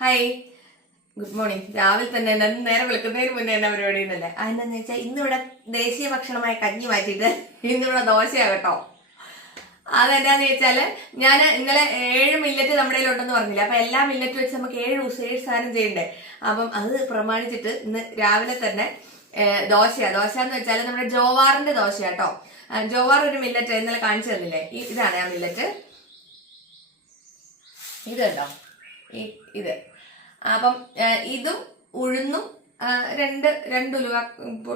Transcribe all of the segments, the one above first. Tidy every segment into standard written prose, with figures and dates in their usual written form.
Hi, good morning. രാവിലെ തന്നെ നേരെ വിളിക്കുന്നതിന് മുന്നേ എന്നാ പരിപാടി എന്നല്ലേ? അതെന്താന്ന് വെച്ചാൽ ഇന്നിവിടെ ദേശീയ ഭക്ഷണമായ കഞ്ഞി മാറ്റിയിട്ട് ഇന്നിവിടെ ദോശയാ കേട്ടോ. അതെന്താന്ന് വെച്ചാല് ഞാൻ ഇന്നലെ 7 മില്ലറ്റ് നമ്മുടെ ഉണ്ടെന്ന് പറഞ്ഞില്ല. അപ്പൊ എല്ലാ മില്ലറ്റ് വെച്ച് നമുക്ക് 7 ദിവസം 7 സാധനം ചെയ്യണ്ടേ. അപ്പം അത് പ്രമാണിച്ചിട്ട് ഇന്ന് രാവിലെ തന്നെ ദോശ എന്ന് വെച്ചാൽ നമ്മുടെ ജോവാറിന്റെ ദോശ കേട്ടോ. ജോവാർ ഒരു മില്ലറ്റ് ഇന്നലെ കാണിച്ചു തന്നില്ലേ? ഇതാണ് ആ മില്ലറ്റ്. ഇത് കേട്ടോ, ഇത്. അപ്പം ഇതും ഉഴുന്നും രണ്ട് ഉലുവ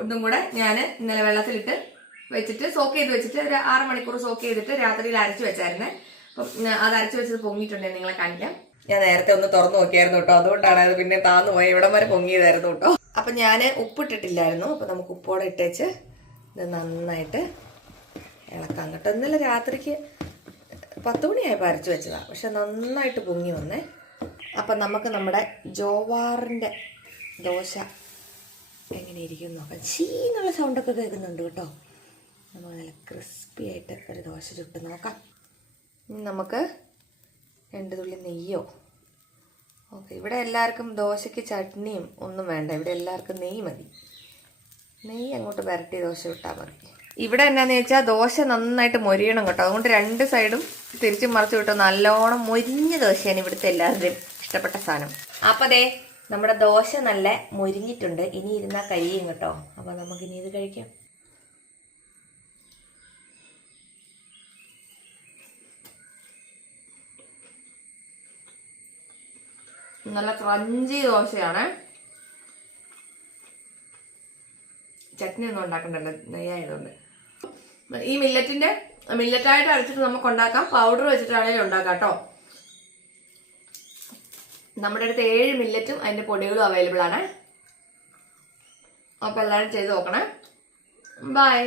ഇതും കൂടെ ഞാൻ ഇന്നലെ വെള്ളത്തിലിട്ട് വെച്ചിട്ട് സോക്ക് ചെയ്ത് വെച്ചിട്ട് ഒരു 6 മണിക്കൂർ സോക്ക് ചെയ്തിട്ട് രാത്രിയിൽ അരച്ചു വെച്ചായിരുന്നേ. അപ്പം അത് അരച്ചു വെച്ചത് പൊങ്ങിയിട്ടുണ്ടെങ്കിൽ നിങ്ങളെ കാണിക്കാം. ഞാൻ നേരത്തെ ഒന്ന് തുറന്നു നോക്കിയായിരുന്നു കേട്ടോ, അതുകൊണ്ടാണ് അത് പിന്നെ താന്നു പോയി. ഇവിടം വരെ പൊങ്ങിയതായിരുന്നു കേട്ടോ. അപ്പം ഞാൻ ഉപ്പിട്ടിട്ടില്ലായിരുന്നു. അപ്പം നമുക്ക് ഉപ്പോടെ ഇട്ടേച്ച് ഇത് നന്നായിട്ട് ഇളക്കാം കേട്ടോ. ഇന്നലെ രാത്രിക്ക് 10 മണിയായപ്പോൾ അരച്ചു വെച്ചതാണ്, പക്ഷെ നന്നായിട്ട് പൊങ്ങി വന്നേ. അപ്പം നമുക്ക് നമ്മുടെ ജോവാറിൻ്റെ ദോശ എങ്ങനെ ഇരിക്കും നോക്കാം. ചീന്നുള്ള സൗണ്ടൊക്കെ കേൾക്കുന്നുണ്ട് കേട്ടോ. നമ്മൾ നല്ല ക്രിസ്പി ആയിട്ട് ഒരു ദോശ ചുട്ട് നോക്കാം. നമുക്ക് 2 തുള്ളി നെയ്യോ. ഓക്കെ, ഇവിടെ എല്ലാവർക്കും ദോശയ്ക്ക് ചട്നിയും ഒന്നും വേണ്ട. ഇവിടെ എല്ലാവർക്കും നെയ്യ് മതി. നെയ്യ് അങ്ങോട്ട് വരട്ടി ദോശ വിട്ടാൽ മതി. ഇവിടെ എന്നാന്ന് വെച്ചാൽ ദോശ നന്നായിട്ട് മൊരിയണം കേട്ടോ. അതുകൊണ്ട് 2 സൈഡും തിരിച്ചും മറിച്ച് വിട്ടോ നല്ലോണം മൊരിഞ്ഞ ദോശയാണ് ഇവിടുത്തെ എല്ലാവരുടെയും ഇഷ്ടപ്പെട്ട സാധനം. അപ്പം ദേ നമ്മുടെ ദോശ നല്ല മൊരിഞ്ഞിട്ടുണ്ട്. ഇനി ഇരുന്നാൽ കഴിയും കേട്ടോ. അപ്പം നമുക്കിനി ഇത് കഴിക്കാം. നല്ല ക്രഞ്ചി ദോശയാണ്. ചട്നി ഒന്നും ഉണ്ടാക്കണ്ടല്ലോ, നെയ്യായതുകൊണ്ട്. ഈ മില്ലറ്റായിട്ട് അരച്ചിട്ട് നമുക്ക് ഉണ്ടാക്കാം. പൗഡർ വെച്ചിട്ടാണെങ്കിലും ഉണ്ടാക്കാം കേട്ടോ. നമ്മുടെ അടുത്ത് 7 മില്ലറ്റും അതിൻ്റെ പൊടികളും അവൈലബിൾ ആണ്. അപ്പോൾ എല്ലാവരും ചെയ്ത് നോക്കണേ. ബൈ.